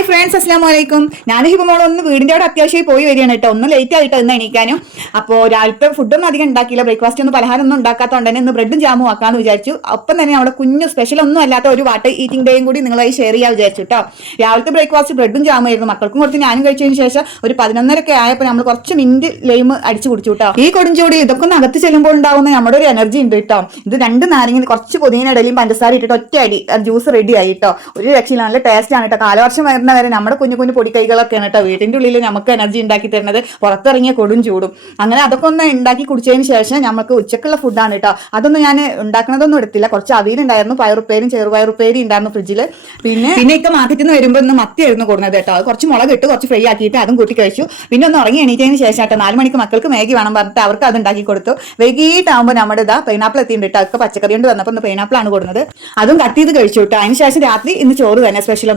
Hi friends, അസ്സലാമു അലൈക്കും. ഞാൻ ഹിബമോൾ ഒന്ന് വീടിന്റെ അവിടെ അത്യാവശ്യമായി പോയി വരികയാണ് കേട്ടോ. ഒന്ന് ലേറ്റ് ആയിട്ട് ഇന്ന് എണീക്കാനും. അപ്പോൾ രാവിലത്തെ ഫുഡൊന്നും അധികം ഉണ്ടാക്കിയില്ല, ബ്രേക്ക്ഫാസ്റ്റ് ഒന്നും പലഹാരം ഒന്നും ഉണ്ടാക്കാത്തതുകൊണ്ട് തന്നെ ഇന്ന് ബ്രെഡും ജാമും ആക്കാന്ന് വിചാരിച്ചു. ഒപ്പം തന്നെ നമ്മുടെ കുഞ്ഞു സ്പെഷ്യൽ ഒന്നും അല്ലാത്ത ഒരു വാട്ട് ഈറ്റിംഗ് ഡേയും കൂടി നിങ്ങളായി ഷെയർ ചെയ്യാൻ വിചാരിച്ചു കേട്ടോ. രാവിലത്തെ ബ്രേക്ക്ഫാസ്റ്റ് ബ്രെഡും ജാമും ആയിരുന്നു. മക്കൾക്കും കൊടുത്ത് ഞാനും കഴിച്ചതിന് ശേഷം ഒരു 11:30 ആയപ്പോൾ നമ്മൾ കുറച്ച് മിന്റ് ലൈം അടിച്ചു കുടിച്ചു കേട്ടോ. ഈ കൊടുംചൂടി ഇതൊക്കെ ഒന്ന് അകത്ത് ചെല്ലുമ്പോൾ ഉണ്ടാവുന്ന നമ്മുടെ ഒരു എനർജി ഉണ്ട് കേട്ടോ. ഇത് 2 നാരങ്ങ കുറച്ച് പുതിന ഇടയിലും പഞ്ചസാര ഇട്ടിട്ട് ഒറ്റ അടി ജ്യൂസ് റെഡി ആയി കേട്ടോ. ഒരു രക്ഷയില്ല, നല്ല ടേസ്റ്റ് ആണ് കേട്ടോ. കാലവർഷം വരുന്ന വരെ നമ്മുടെ കുഞ്ഞു കുഞ്ഞു പൊടിക്കൈകളൊക്കെയാണ് കേട്ടോ വീട്ടിന്റെ ഉള്ളിൽ നമുക്ക് എനർജി ഉണ്ടാക്കി തരുന്നത്. പുറത്തിറങ്ങിയ കൊടും ചൂടും അങ്ങനെ അതൊക്കെ ഒന്ന് ഉണ്ടാക്കി കുടിച്ചതിന് ശേഷം നമുക്ക് ഉച്ചക്കുള്ള ഫുഡാണ് കേട്ടോ. അതൊന്നും ഞാൻ ഉണ്ടാക്കണതൊന്നും എടുത്തില്ല. കുറച്ച് അവിയലുണ്ടായിരുന്നു, പയറുപ്പേരും ചെറുപയറുപ്പേരും ഉണ്ടായിരുന്നു ഫ്രിഡ്ജിൽ. പിന്നെ ഒക്കെ മാർക്കറ്റിൽ നിന്ന് വരുമ്പോൾ ഒന്ന് മത്തി ആയിരുന്നു കൊടുക്കുന്നത് കേട്ടോ. അത് കുറച്ച് മുളക് ഇട്ട് കുറച്ച് ഫ്രൈ ആക്കിയിട്ട് അതും കൂട്ടി കഴിച്ചു. പിന്നെ ഒന്ന് ഉറങ്ങി എണീറ്റതിന് ശേഷം കേട്ടോ 4 മണിക്ക് മക്കൾക്ക് മാഗി വേണം പറഞ്ഞിട്ട് അവർക്ക് അത് ഉണ്ടാക്കി കൊടുത്തു. വൈകിട്ടാകുമ്പോൾ നമ്മുടെ ഇതാ പൈനാപ്പിൾ എത്തിയിട്ടുണ്ട് കേട്ടോ. അതൊക്കെ പച്ചക്കറി കൊണ്ട് വന്നപ്പോൾ ഒന്ന് പൈനാപ്പിൾ ആണ് കൊടുക്കുന്നത്. അതും കട്ട് ചെയ്ത് കഴിച്ചു കേട്ടോ. അതിന് ശേഷം രാത്രി ഇന്ന് ചോറ് തന്നെ സ്പെഷ്യൽ.